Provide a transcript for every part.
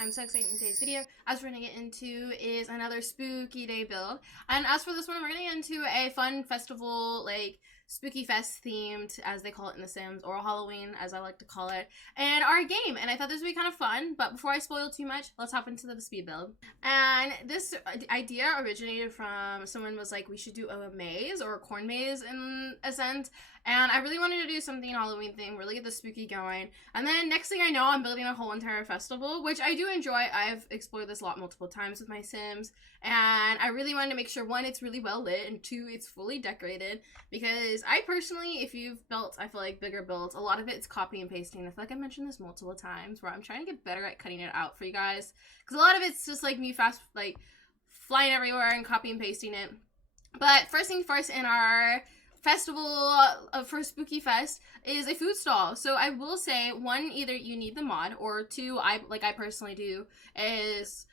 I'm so excited in today's video. As we're going to get into is another spooky day build. And as for this one, we're going to get into a fun festival, like spooky fest themed, as they call it in The Sims, or Halloween, as I like to call it, and our game. And I thought this would be kind of fun, but before I spoil too much, let's hop into the speed build. And this idea originated from someone was like, we should do a maze or a corn maze in a sense. And I really wanted to do something Halloween thing, really get the spooky going. And then next thing I know, I'm building a whole entire festival, which I do enjoy. I've explored this lot multiple times with my Sims. And I really wanted to make sure, one, it's really well lit, and two, it's fully decorated. Because I personally, if you've built, I feel like, bigger builds, a lot of it's copy and pasting. I feel like I mentioned this multiple times, where I'm trying to get better at cutting it out for you guys. Because a lot of it's just like me flying everywhere and copy and pasting it. But first thing first, in our festival for Spooky Fest is a food stall. So I will say, one, either you need the mod, or two, I personally do, is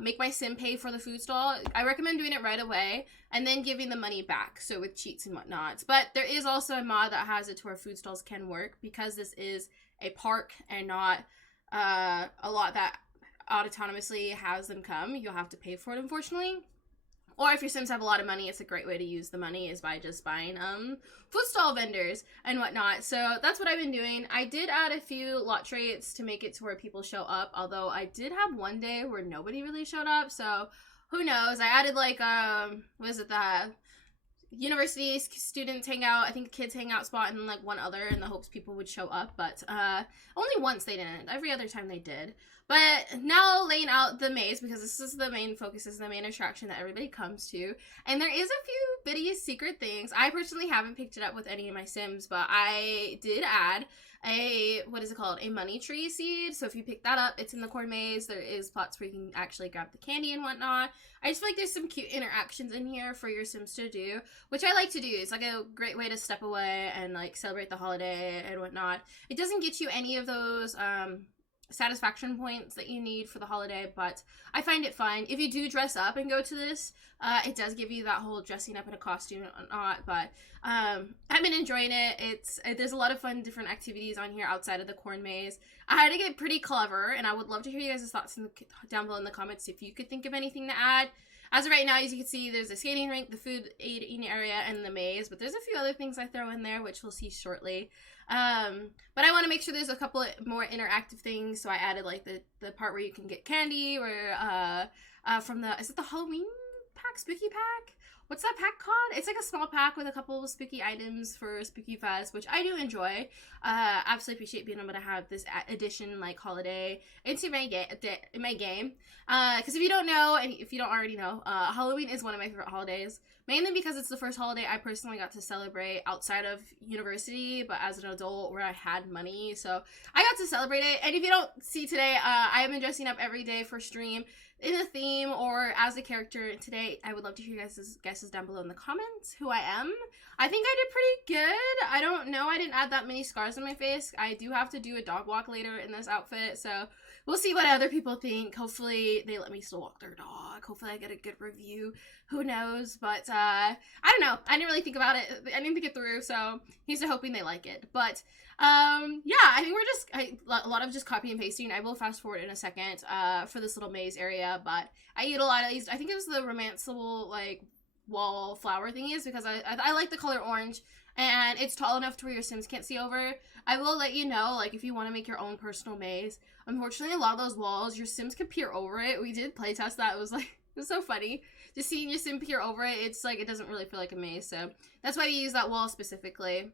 make my sim pay for the food stall. I recommend doing it right away and then giving the money back, so with cheats and whatnot. But there is also a mod that has it to where food stalls can work, because this is a park and not a lot that autonomously has them come. You'll have to pay for it, unfortunately. Or if your Sims have a lot of money, it's a great way to use the money is by just buying food stall vendors and whatnot. So that's what I've been doing. I did add a few lot traits to make it to where people show up, although I did have one day where nobody really showed up, so who knows. I added the university students hangout, I think kids hangout spot, and like one other in the hopes people would show up, but only once they didn't. Every other time they did. But now laying out the maze, because this is the main focus, this is the main attraction that everybody comes to. And there is a few bitty secret things. I personally haven't picked it up with any of my Sims, but I did add a money tree seed. So if you pick that up, it's in the corn maze. There is spots where you can actually grab the candy and whatnot. I just feel like there's some cute interactions in here for your Sims to do, which I like to do. It's like a great way to step away and like celebrate the holiday and whatnot. It doesn't get you any of those satisfaction points that you need for the holiday, but I find it fun. If you do dress up and go to this, it does give you that whole dressing up in a costume and whatnot, but I've been enjoying it. There's a lot of fun different activities on here outside of the corn maze. I had to get pretty clever, and I would love to hear you guys' thoughts down below in the comments if you could think of anything to add. As of right now, as you can see, there's a skating rink, the food eating area, and the maze, but there's a few other things I throw in there, which we'll see shortly. But I want to make sure there's a couple more interactive things, so I added like the part where you can get candy, or is it the Halloween pack, spooky pack? What's that pack called? It's like a small pack with a couple of spooky items for Spooky Fest, which I do enjoy. Absolutely appreciate being able to have this addition, like, holiday into my game. Because if you don't know, and if you don't already know, Halloween is one of my favorite holidays. Mainly because it's the first holiday I personally got to celebrate outside of university, but as an adult where I had money. So I got to celebrate it. And if you don't see today, I have been dressing up every day for stream in a theme or as a character. Today, I would love to hear you guys' guesses down below in the comments who I am. I think I did pretty good. I don't know. I didn't add that many scars on my face. I do have to do a dog walk later in this outfit, so we'll see what other people think. Hopefully, they let me still walk their dog. Hopefully, I get a good review. Who knows? But I don't know. I didn't really think about it. I didn't think it through, so here's to hoping they like it. But yeah, I think a lot of just copy and pasting. I will fast forward in a second for this little maze area, but I eat a lot of these. I think it was the romanceable like wall flower thingies, because I like the color orange, and it's tall enough to where your Sims can't see over. I will let you know, like, if you want to make your own personal maze, unfortunately a lot of those walls your Sims could peer over it. We did playtest that. It was so funny just seeing your Sim peer over it. It's like, it doesn't really feel like a maze, so that's why we use that wall specifically.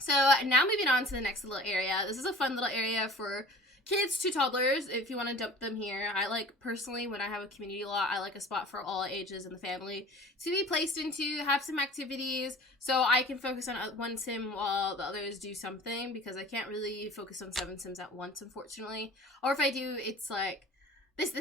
So now moving on to the next little area. This is a fun little area for kids to toddlers if you want to dump them here. I like, personally, when I have a community lot, I like a spot for all ages in the family to be placed into, have some activities, so I can focus on one Sim while the others do something, because I can't really focus on 7 Sims at once, unfortunately. Or if I do, it's like this,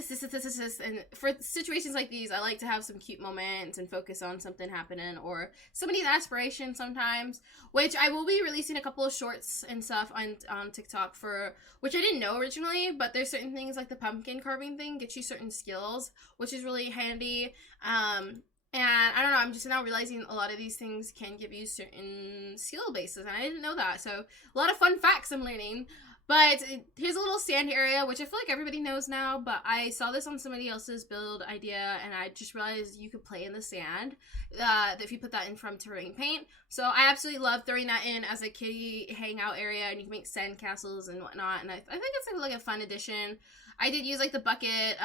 and for situations like these, I like to have some cute moments and focus on something happening, or somebody's aspiration sometimes, which I will be releasing a couple of shorts and stuff on TikTok for, which I didn't know originally, but there's certain things like the pumpkin carving thing gets you certain skills, which is really handy. And I don't know, I'm just now realizing a lot of these things can give you certain skill bases, and I didn't know that, so a lot of fun facts I'm learning. But here's a little sand area, which I feel like everybody knows now, but I saw this on somebody else's build idea, and I just realized you could play in the sand if you put that in from terrain paint. So I absolutely love throwing that in as a kiddie hangout area, and you can make sand castles and whatnot, and I think it's like a fun addition. I did use like the bucket,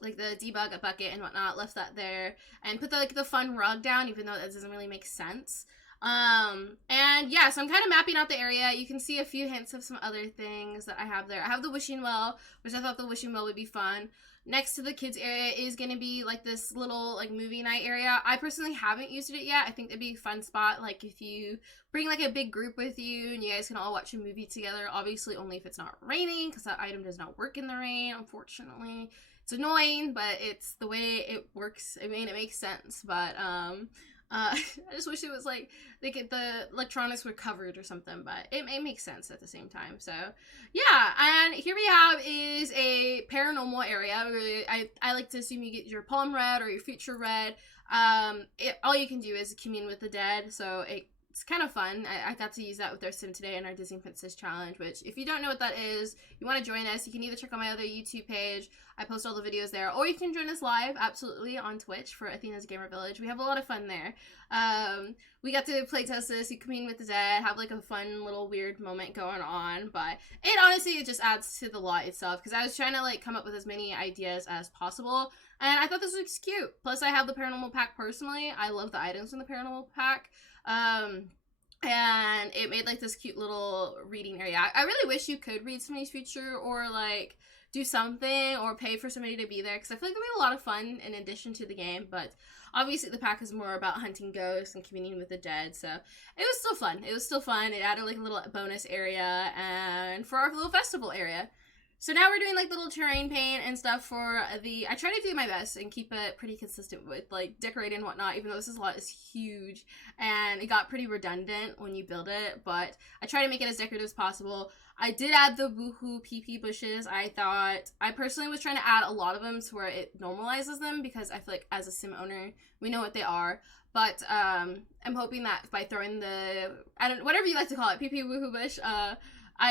like the debug bucket and whatnot, left that there, and put the fun rug down, even though that doesn't really make sense. And yeah, so I'm kind of mapping out the area. You can see a few hints of some other things that I have there. I have the wishing well, which I thought the wishing well would be fun. Next to the kids area is going to be like this little like movie night area. I personally haven't used it yet. I think it'd be a fun spot, like if you bring like a big group with you and you guys can all watch a movie together, obviously only if it's not raining, because that item does not work in the rain, unfortunately. It's annoying, but it's the way it works. I mean, it makes sense, but I just wish it was like the electronics were covered or something, but it makes sense at the same time. So yeah, and here we have is a paranormal area. I like to assume you get your palm read or your future read. All you can do is commune with the dead, so it's kind of fun. I got to use that with our sim today in our Disney Princess Challenge, which if you don't know what that is, you want to join us, you can either check out my other YouTube page. I post all the videos there, or you can join us live, absolutely, on Twitch for Athena's Gamer Village. We have a lot of fun there. We got to play test this, you commune with the dead, have like a fun little weird moment going on, but it honestly, just adds to the lot itself, because I was trying to like come up with as many ideas as possible, and I thought this was cute. Plus I have the paranormal pack personally. I love the items in the paranormal pack. And it made like this cute little reading area. I really wish you could read somebody's future, or like do something, or pay for somebody to be there, because I feel like it'd be a lot of fun in addition to the game. But obviously the pack is more about hunting ghosts and communing with the dead, so it was still fun. It added like a little bonus area and for our little festival area. So now we're doing like little terrain paint and stuff for I try to do my best and keep it pretty consistent with like decorating and whatnot, even though this lot is huge and it got pretty redundant when you build it, but I try to make it as decorative as possible. I did add the woohoo PP bushes. I personally was trying to add a lot of them to where it normalizes them, because I feel like as a sim owner, we know what they are. But I'm hoping that by throwing whatever you like to call it, PP woohoo bush,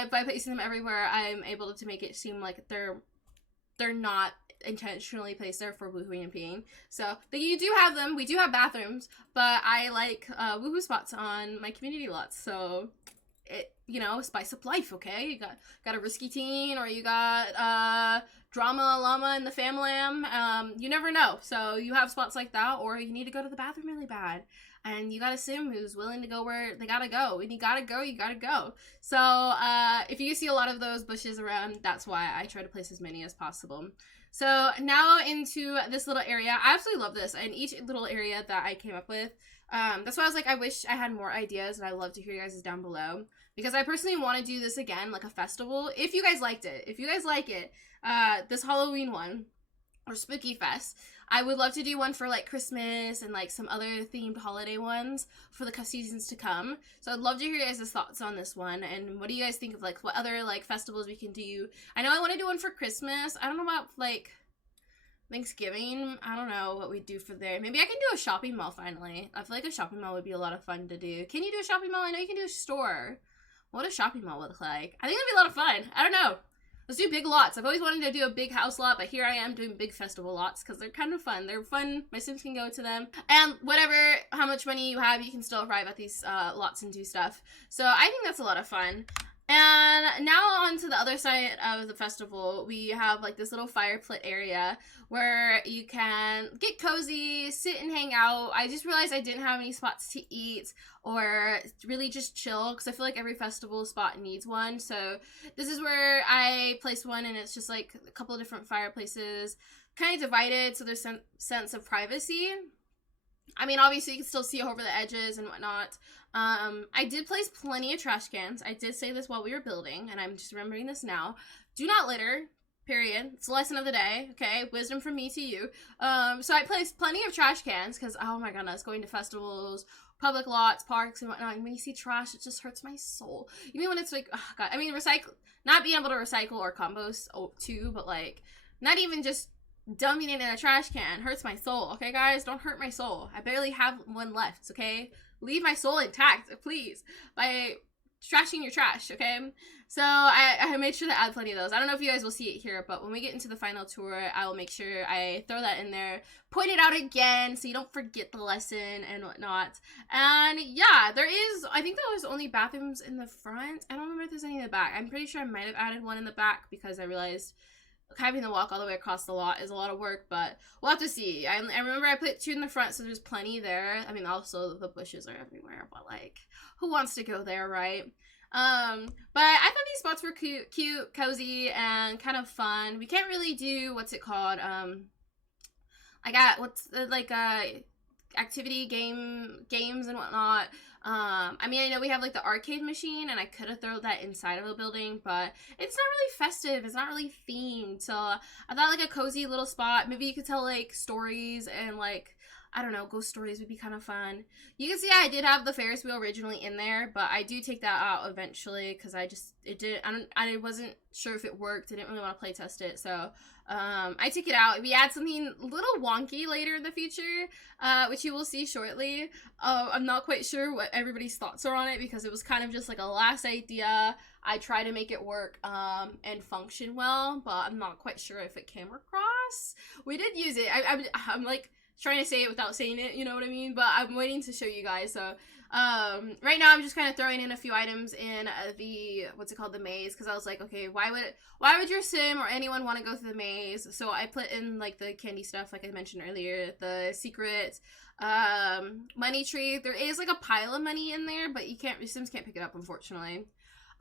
by placing them everywhere, I'm able to make it seem like they're not intentionally placed there for woohooing and peeing. So you do have them. We do have bathrooms, but I like woohoo spots on my community lots. So spice up life. Okay, you got a risky teen, or you got drama llama in the family. You never know. So you have spots like that, or you need to go to the bathroom really bad, and you got a sim who's willing to go where they gotta go, and you gotta go. So if you see a lot of those bushes around, that's why I try to place as many as possible. So now into this little area. I absolutely love this, and each little area that I came up with. That's why I was like, I wish I had more ideas, and I'd love to hear you guys down below, because I personally want to do this again, like a festival. If you guys liked it, this Halloween one, or Spooky Fest, I would love to do one for like Christmas and like some other themed holiday ones for the seasons to come. So I'd love to hear your guys' thoughts on this one, and what do you guys think of like what other like festivals we can do. I know I want to do one for Christmas. I don't know about like Thanksgiving. I don't know what we do for there. Maybe I can do a shopping mall finally. I feel like a shopping mall would be a lot of fun to do. Can you do a shopping mall? I know you can do a store. What a shopping mall would look like. I think it'd be a lot of fun. I don't know. Let's do big lots. I've always wanted to do a big house lot, but here I am doing big festival lots because they're kind of fun. They're fun. My sims can go to them. And how much money you have, you can still arrive at these lots and do stuff. So I think that's a lot of fun. And now on to the other side of the festival, we have like this little fire pit area where you can get cozy, sit and hang out. I just realized I didn't have any spots to eat or really just chill, because I feel like every festival spot needs one. So this is where I placed one, and it's just like a couple of different fireplaces, kind of divided, so there's some sense of privacy. I mean, obviously you can still see over the edges and whatnot. I did place plenty of trash cans. I did say this while we were building, and I'm just remembering this now. Do not litter, period. It's the lesson of the day, okay? Wisdom from me to you. So I placed plenty of trash cans, because, oh my goodness, going to festivals, public lots, parks, and whatnot, and when you see trash, it just hurts my soul. Even when it's like, oh god, I mean, not being able to recycle or compost, too, but like, not even just dumping it in a trash can hurts my soul, okay guys? Don't hurt my soul. I barely have one left, okay? Leave my soul intact, please. trashing your trash, okay? So I made sure to add plenty of those. I don't know if you guys will see it here, but when we get into the final tour, I will make sure I throw that in there, point it out again so you don't forget the lesson and whatnot. And yeah, there is, I think there was only bathrooms in the front. I don't remember if there's any in the back. I'm pretty sure I might have added one in the back because I realized having to walk all the way across the lot is a lot of work, but we'll have to see. I remember I put 2 in the front, so there's plenty there. I mean, also the bushes are everywhere, but like, who wants to go there, right? But I thought these spots were cute, cozy, and kind of fun. We can't really do, what's it called, I got, what's, like, activity games and whatnot. I mean, I know we have like the arcade machine, and I could have thrown that inside of a building, but it's not really festive. It's not really themed. So I thought like a cozy little spot. Maybe you could tell like stories and like, I don't know, ghost stories would be kind of fun. You can see I did have the Ferris wheel originally in there, but I do take that out eventually because I wasn't sure if it worked. I didn't really want to play test it, so I took it out. We add something a little wonky later in the future, which you will see shortly. I'm not quite sure what everybody's thoughts are on it because it was kind of just like a last idea. I try to make it work and function well, but I'm not quite sure if it came across. We did use it. I'm like trying to say it without saying it, you know what I mean? But I'm waiting to show you guys. So right now I'm just kind of throwing in a few items in the, what's it called, the maze, because I was like, okay, why would your sim or anyone want to go through the maze? So I put in like the candy stuff, like I mentioned earlier, the secret money tree. There is like a pile of money in there, but your sims can't pick it up, unfortunately.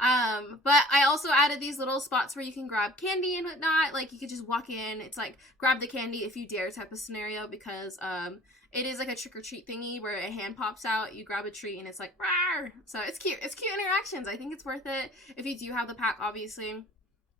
But I also added these little spots where you can grab candy and whatnot. Like, you could just walk in. It's like, grab the candy if you dare type of scenario, because, it is like a trick-or-treat thingy where a hand pops out, you grab a treat, and it's like, rawr! So it's cute. It's cute interactions. I think it's worth it if you do have the pack, obviously.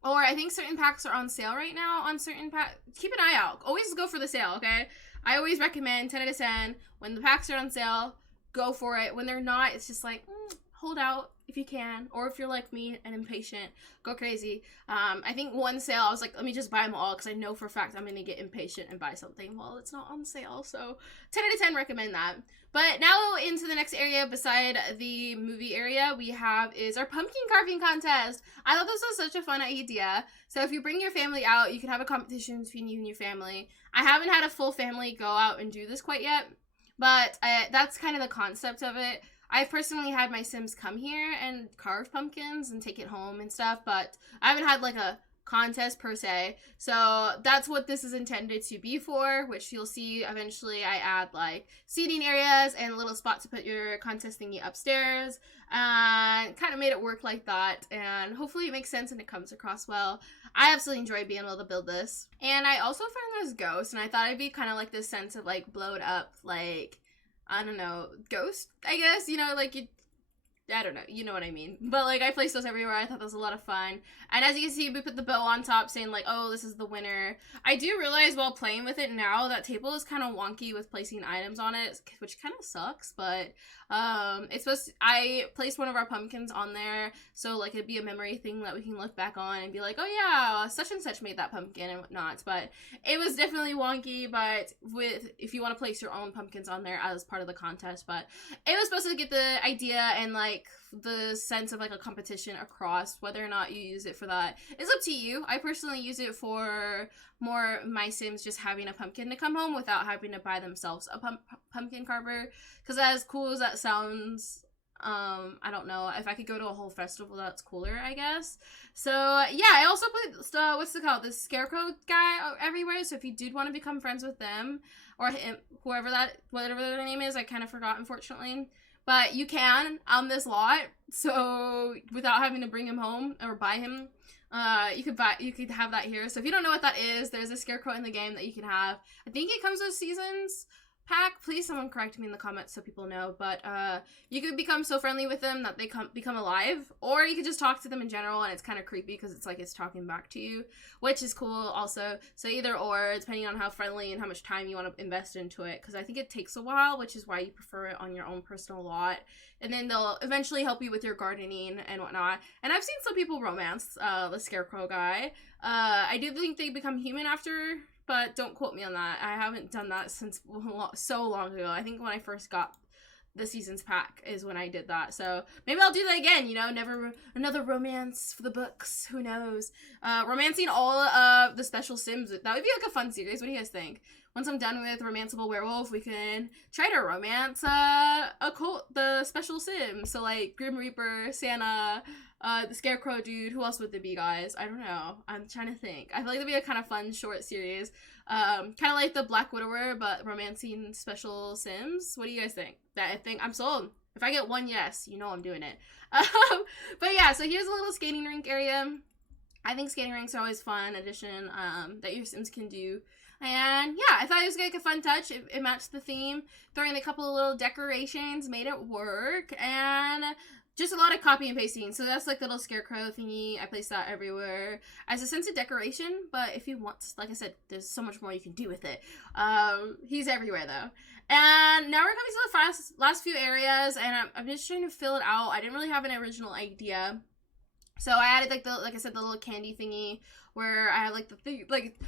Or I think certain packs are on sale right now on certain packs. Keep an eye out. Always go for the sale, okay? I always recommend 10 out of 10. When the packs are on sale, go for it. When they're not, it's just like, hold out if you can, or if you're like me and impatient, go crazy. I think one sale, I was like, let me just buy them all, because I know for a fact I'm gonna get impatient and buy something while it's not on sale. So 10 out of 10 recommend that. But now into the next area beside the movie area we have is our pumpkin carving contest. I thought this was such a fun idea. So if you bring your family out, you can have a competition between you and your family. I haven't had a full family go out and do this quite yet, but that's kind of the concept of it. I've personally had my sims come here and carve pumpkins and take it home and stuff, but I haven't had like a contest per se. So that's what this is intended to be for, which you'll see eventually. I add like seating areas and a little spot to put your contest thingy upstairs, and kind of made it work like that, and hopefully it makes sense and it comes across well. I absolutely enjoy being able to build this. And I also found this ghost, and I thought it'd be kind of like this sense of like blowed up, like, I don't know, ghost, I guess, you know, like, I don't know, you know what I mean. But, like, I placed those everywhere. I thought that was a lot of fun. And as you can see, we put the bow on top saying, like, oh, this is the winner. I do realize while playing with it now, that table is kind of wonky with placing items on it, which kind of sucks, but it's supposed to, I placed one of our pumpkins on there, so, like, it'd be a memory thing that we can look back on and be like, oh, yeah, such and such made that pumpkin and whatnot. But it was definitely wonky, but if you want to place your own pumpkins on there as part of the contest. But it was supposed to get the idea and, like, the sense of like a competition across. Whether or not you use it for that is up to you. I personally use it for more my sims just having a pumpkin to come home without having to buy themselves a pumpkin carver, because as cool as that sounds, I don't know, if I could go to a whole festival that's cooler, I guess. So yeah, I also put what's it called, this scarecrow guy everywhere, so if you did want to become friends with them or him, whatever their name is, I kind of forgot, unfortunately. But you can on this lot, so without having to bring him home or buy him, you could have that here. So if you don't know what that is, there's a scarecrow in the game that you can have. I think it comes with seasons pack. Please someone correct me in the comments so people know. But you could become so friendly with them that they become alive, or you could just talk to them in general, and it's kind of creepy because it's like it's talking back to you, which is cool also. So either or, depending on how friendly and how much time you want to invest into it, because I think it takes a while, which is why you prefer it on your own personal lot. And then they'll eventually help you with your gardening and whatnot. And I've seen some people romance the scarecrow guy. I do think they become human after, but don't quote me on that. I haven't done that since so long ago. I think when I first got the seasons pack is when I did that. So maybe I'll do that again, you know, never another romance for the books. Who knows? Romancing all of the special Sims. That would be like a fun series. What do you guys think? Once I'm done with Romanceable Werewolf, we can try to romance the special Sims. So like Grim Reaper, Santa, the Scarecrow dude. Who else would there be, guys? I don't know. I'm trying to think. I feel like that'd be a kind of fun short series. Kind of like the Black Widower, but romancing special Sims. What do you guys think? I think I'm sold. If I get one yes, you know I'm doing it. But yeah, so here's a little skating rink area. I think skating rinks are always fun addition that your Sims can do. And yeah, I thought it was like a fun touch. It matched the theme. Throwing a couple of little decorations made it work. And just a lot of copy and pasting. So that's like the little scarecrow thingy. I placed that everywhere as a sense of decoration. But if you want, like I said, there's so much more you can do with it. He's everywhere though. And now we're coming to the last few areas, and I'm just trying to fill it out. I didn't really have an original idea. So I added like I said, the little candy thingy where I had like the thing, like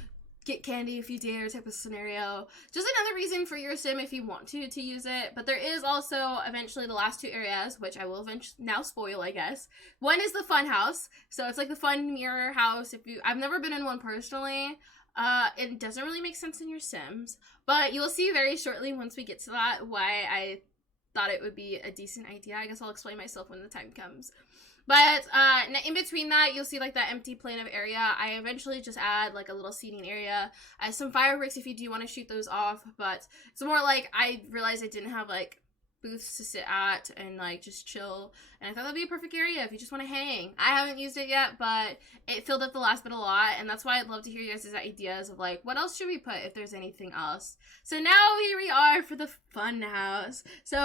get candy if you dare type of scenario. Just another reason for your sim if you want to use it. But there is also eventually the last two areas, which I will eventually now spoil, I guess. One is the fun house. So it's like the fun mirror house. I've never been in one personally. It doesn't really make sense in your Sims, but you'll see very shortly once we get to that why I thought it would be a decent idea. I guess I'll explain myself when the time comes. But in between that, you'll see like that empty plane of area. I eventually just add like a little seating area, some fireworks if you do want to shoot those off. But it's more like I realized I didn't have like booths to sit at and like just chill, and I thought that'd be a perfect area if you just want to hang. I haven't used it yet, but it filled up the last bit a lot, and that's why I'd love to hear you guys' ideas of like what else should we put if there's anything else. So now here we are for the fun house. So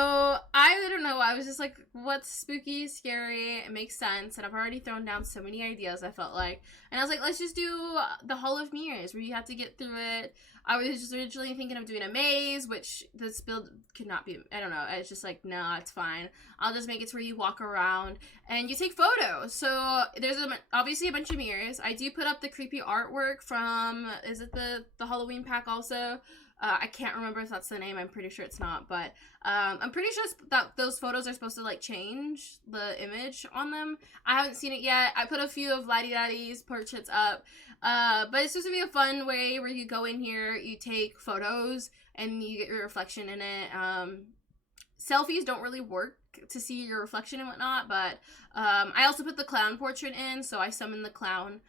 I don't know, I was just like, what's spooky, scary, it makes sense, and I've already thrown down so many ideas, I felt like, and I was like, let's just do the Hall of Mirrors where you have to get through it. I was just originally thinking of doing a maze, which this build could not be, I don't know, it's just like, no, it's fine. I'll just make it to where you walk around and you take photos. So there's obviously a bunch of mirrors. I do put up the creepy artwork from, is it the Halloween pack also? I can't remember if that's the name. I'm pretty sure it's not, but I'm pretty sure that those photos are supposed to like change the image on them. I haven't seen it yet. I put a few of Laddie Daddy's portraits up, but it's supposed to be a fun way where you go in here, you take photos, and you get your reflection in it. Selfies don't really work to see your reflection and whatnot, but I also put the clown portrait in, so I summon the clown.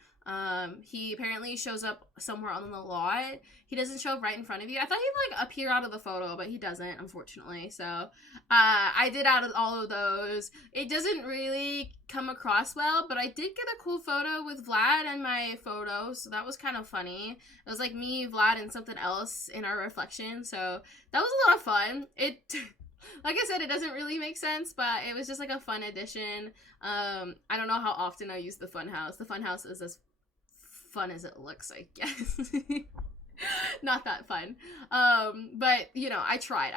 He apparently shows up somewhere on the lot. He doesn't show up right in front of you. I thought he'd like appear out of the photo, but he doesn't, unfortunately. So I did out of all of those. It doesn't really come across well, but I did get a cool photo with Vlad and my photo, so that was kind of funny. It was like me, Vlad, and something else in our reflection, so that was a lot of fun. Like I said, it doesn't really make sense, but it was just like a fun addition. I don't know how often I use the funhouse. The funhouse is as fun as it looks, I guess. Not that fun. But you know, I tried.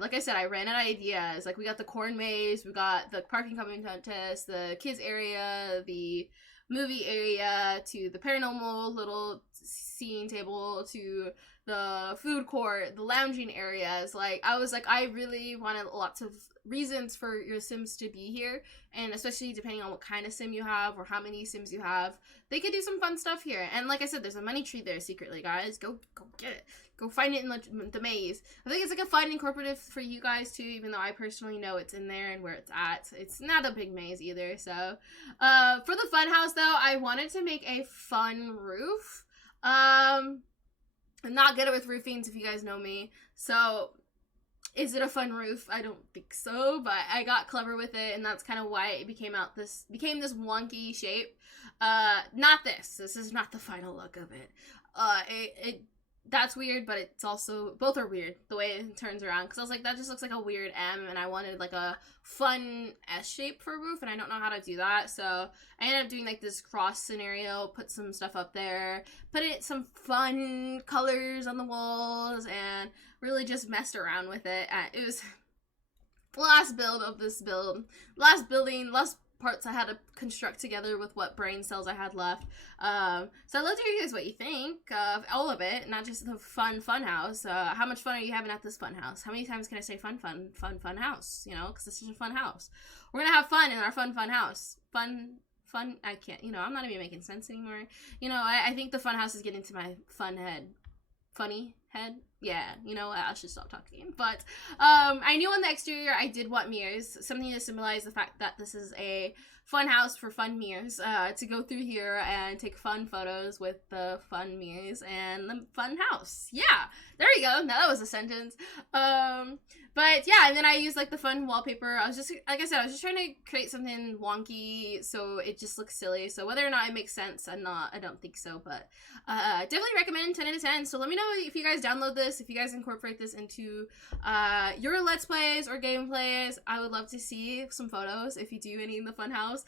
Like I said, I ran out of ideas. Like we got the corn maze, we got the parking coming contest, the kids area, the movie area, to the paranormal little seeing table, to the food court, the lounging areas. Like I was like, I really wanted lots of reasons for your Sims to be here, and especially depending on what kind of sim you have or how many Sims you have, they could do some fun stuff here. And like I said, there's a money tree there secretly, guys. Go get it. Go find it in the maze. I think it's like a fun incorporative for you guys too, even though I personally know it's in there and where it's at. It's not a big maze either. So for the fun house though, I wanted to make a fun roof. I'm not good with roofings if you guys know me. So is it a fun roof? I don't think so, but I got clever with it, and that's kind of why it became this wonky shape. Not this. This is not the final look of it. That's weird, but it's also, both are weird, the way it turns around, because I was like, that just looks like a weird M, and I wanted like a fun S shape for a roof, and I don't know how to do that, so I ended up doing like this cross scenario, put some stuff up there, put some fun colors on the walls, and really just messed around with it. It was the last build of this build, last parts I had to construct together with what brain cells I had left. So I'd love to hear you guys what you think of all of it, not just the fun house. How much fun are you having at this fun house? How many times can I say fun house? You know, because it's such a fun house. We're gonna have fun in our fun house. Fun, I can't, you know, I'm not even making sense anymore. You know, I think the fun house is getting to my fun head. Funny head? Yeah, you know what, I should stop talking. But, I knew on the exterior I did want mirrors, something to symbolize the fact that this is a fun house for fun mirrors, to go through here and take fun photos with the fun mirrors and the fun house. Yeah, there you go, now that was a sentence. But yeah, and then I used like the fun wallpaper. I was just, like I said, I was just trying to create something wonky so it just looks silly. So whether or not it makes sense, I don't think so, but definitely recommend 10 out of 10. So let me know if you guys download this, if you guys incorporate this into your Let's Plays or gameplays. I would love to see some photos if you do any in the funhouse.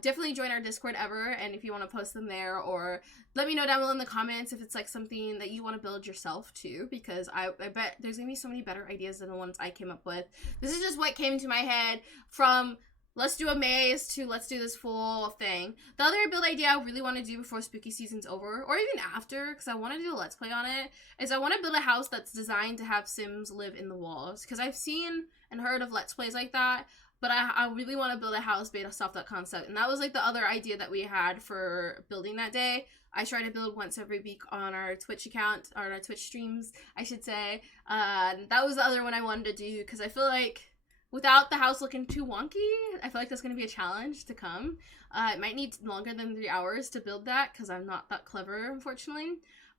Definitely join our Discord ever, and if you want to post them there, or let me know down below in the comments if it's like something that you want to build yourself too, because I bet there's gonna be so many better ideas than the ones I came up with. This is just what came to my head from let's do a maze to let's do this full thing. The other build idea I really want to do before spooky season's over, or even after, because I want to do a let's play on it, is I want to build a house that's designed to have Sims live in the walls, because I've seen and heard of let's plays like that, but I really want to build a house based off that concept. And that was like the other idea that we had for building that day. I try to build once every week on our Twitch account, or on our Twitch streams, I should say. That was the other one I wanted to do, because I feel like without the house looking too wonky, I feel like that's going to be a challenge to come. It might need longer than 3 hours to build that, because I'm not that clever, unfortunately.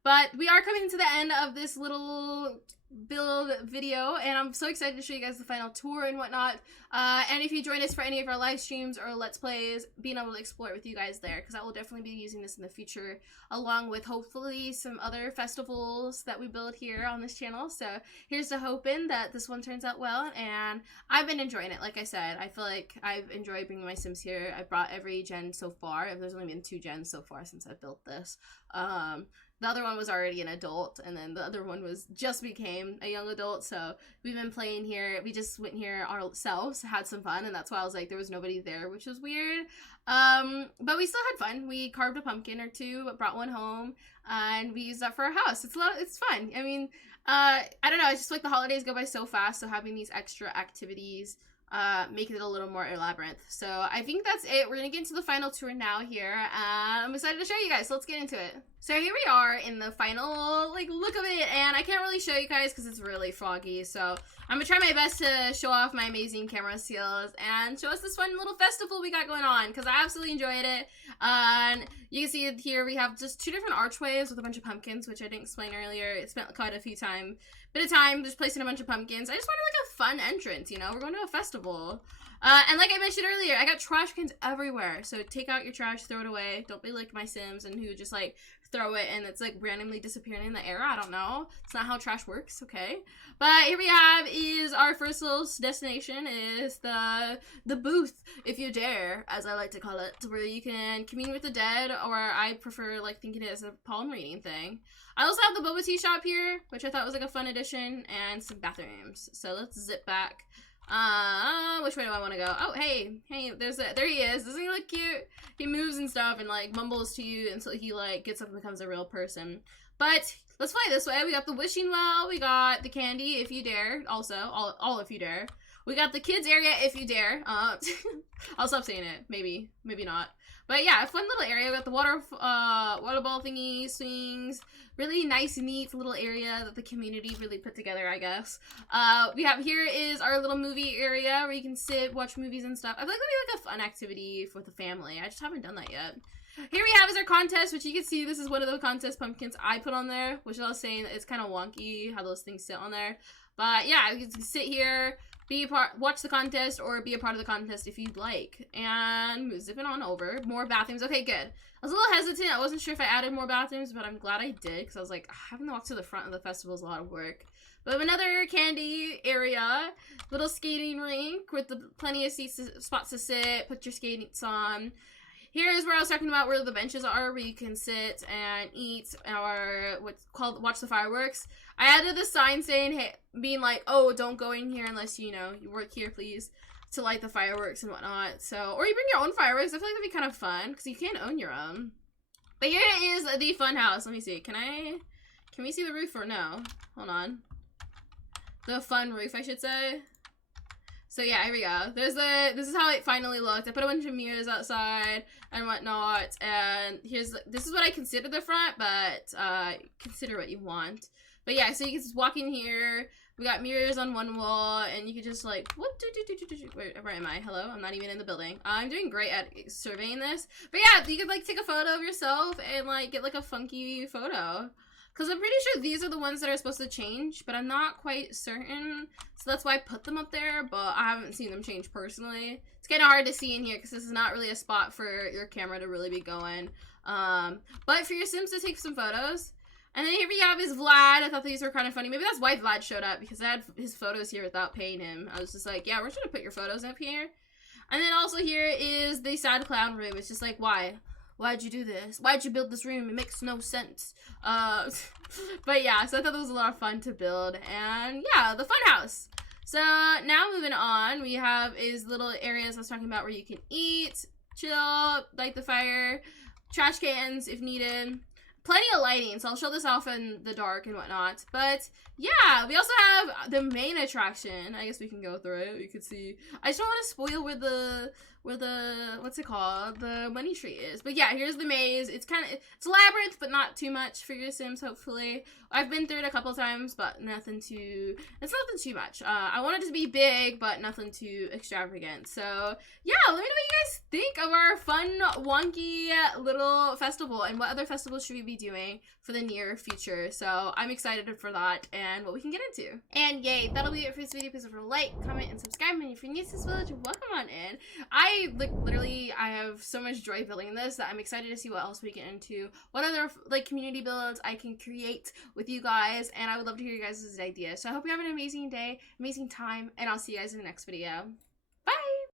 But we are coming to the end of this little build video, and I'm so excited to show you guys the final tour and whatnot. And if you join us for any of our live streams or let's plays, being able to explore it with you guys there, because I will definitely be using this in the future, along with hopefully some other festivals that we build here on this channel. So here's to hoping that this one turns out well, and I've been enjoying it. Like I said, I feel like I've enjoyed bringing my Sims here. I brought every gen so far. There's only been 2 gens so far since I built this. The other one was already an adult, and then the other one was just became a young adult, so we've been playing here. We just went here ourselves, had some fun, and that's why I was like, there was nobody there, which was weird. But we still had fun. We carved a pumpkin or 2, brought one home, and we used that for our house. It's fun. I mean, I don't know, it's just like the holidays go by so fast, so having these extra activities make it a little more elaborate. So I think that's it. We're gonna get into the final tour now here. I'm excited to show you guys, so let's get into it. So here we are in the final like look of it, and I can't really show you guys because it's really foggy, so I'm gonna try my best to show off my amazing camera skills and show us this fun little festival we got going on, because I absolutely enjoyed it. And you can see it here, we have just 2 different archways with a bunch of pumpkins, which I didn't explain earlier. It spent quite a bit of time just placing a bunch of pumpkins. I just wanted like a fun entrance, you know, we're going to a festival. And like I mentioned earlier, I got trash cans everywhere, so take out your trash, throw it away. Don't be like my Sims and who just like throw it and it's like randomly disappearing in the air. I don't know, it's not how trash works, okay? But here we have is our first little destination is the booth, if you dare, as I like to call it, where you can commune with the dead, or I prefer like thinking it as a palm reading thing. I also have the boba tea shop here, which I thought was like a fun addition, and some bathrooms. So let's zip back. Which way do I want to go? Oh, hey, there he is. Doesn't he look cute? He moves and stuff and like mumbles to you until he like gets up and becomes a real person. But let's fly this way. We got the wishing well, we got the candy, if you dare, also, all if you dare. We got the kids area, if you dare. I'll stop saying it, maybe not. But yeah, a fun little area. We got the water ball thingy, swings, really nice, neat little area that the community really put together, I guess. We have here is our little movie area where you can sit, watch movies and stuff. I feel like that'd be like a fun activity with the family. I just haven't done that yet. Here we have is our contest, which you can see this is one of the contest pumpkins I put on there, which I was saying it's kind of wonky how those things sit on there. But yeah, you can sit here, watch the contest, or be a part of the contest if you'd like. And zipping on over, more bathrooms. Okay, good. I was a little hesitant. I wasn't sure if I added more bathrooms, but I'm glad I did, because I was like, having to walk to the front of the festival is a lot of work. But another candy area, little skating rink with plenty of spots to sit, put your skates on. Here's where I was talking about where the benches are, where you can sit and eat, or what's called watch the fireworks. I added the sign saying, hey, being like, oh, don't go in here unless, you know, you work here, please. to light the fireworks and whatnot. So, or you bring your own fireworks. I feel like that'd be kind of fun because you can own your own. But here is the fun house. Let me see. Can we see the roof or no? Hold on. The fun roof, I should say. So yeah, here we go. This is how it finally looked. I put a bunch of mirrors outside and whatnot, and this is what I consider the front, but consider what you want. But yeah, so you can just walk in here. We got mirrors on one wall, and you could just like, where am I? Hello? I'm not even in the building. I'm doing great at surveying this. But yeah, you could like take a photo of yourself and like get like a funky photo. Because I'm pretty sure these are the ones that are supposed to change, but I'm not quite certain. So that's why I put them up there, but I haven't seen them change personally. It's kind of hard to see in here because this is not really a spot for your camera to really be going. But for your Sims to take some photos. And then here we have his Vlad. I thought these were kind of funny. Maybe that's why Vlad showed up, because I had his photos here without paying him. I was just like, yeah, we're just gonna put your photos up here. And then also here is the sad clown room. It's just like, why? Why'd you do this? Why'd you build this room? It makes no sense. But yeah, so I thought that was a lot of fun to build. And yeah, the fun house. So now moving on, we have is little areas I was talking about where you can eat, chill, light the fire, trash cans if needed. Plenty of lighting, so I'll show this off in the dark and whatnot. But yeah, we also have the main attraction. I guess we can go through it. You can see. I just don't want to spoil where the what's it called? The money tree is. But yeah, here's the maze. It's a labyrinth, but not too much for your Sims, hopefully. I've been through it a couple times, but it's nothing too much. I want it to be big, but nothing too extravagant. So yeah, let me know what you guys think of our fun, wonky little festival, and what other festivals should we be doing for the near future. So I'm excited for that and what we can get into. And yay, that'll be it for this video. Please remember to like, comment, and subscribe. And if you're new to this village, welcome on in. I have so much joy building this that I'm excited to see what else we get into, what other like community builds I can create with you guys, and I would love to hear you guys' ideas. So I hope you have an amazing day, amazing time, and I'll see you guys in the next video.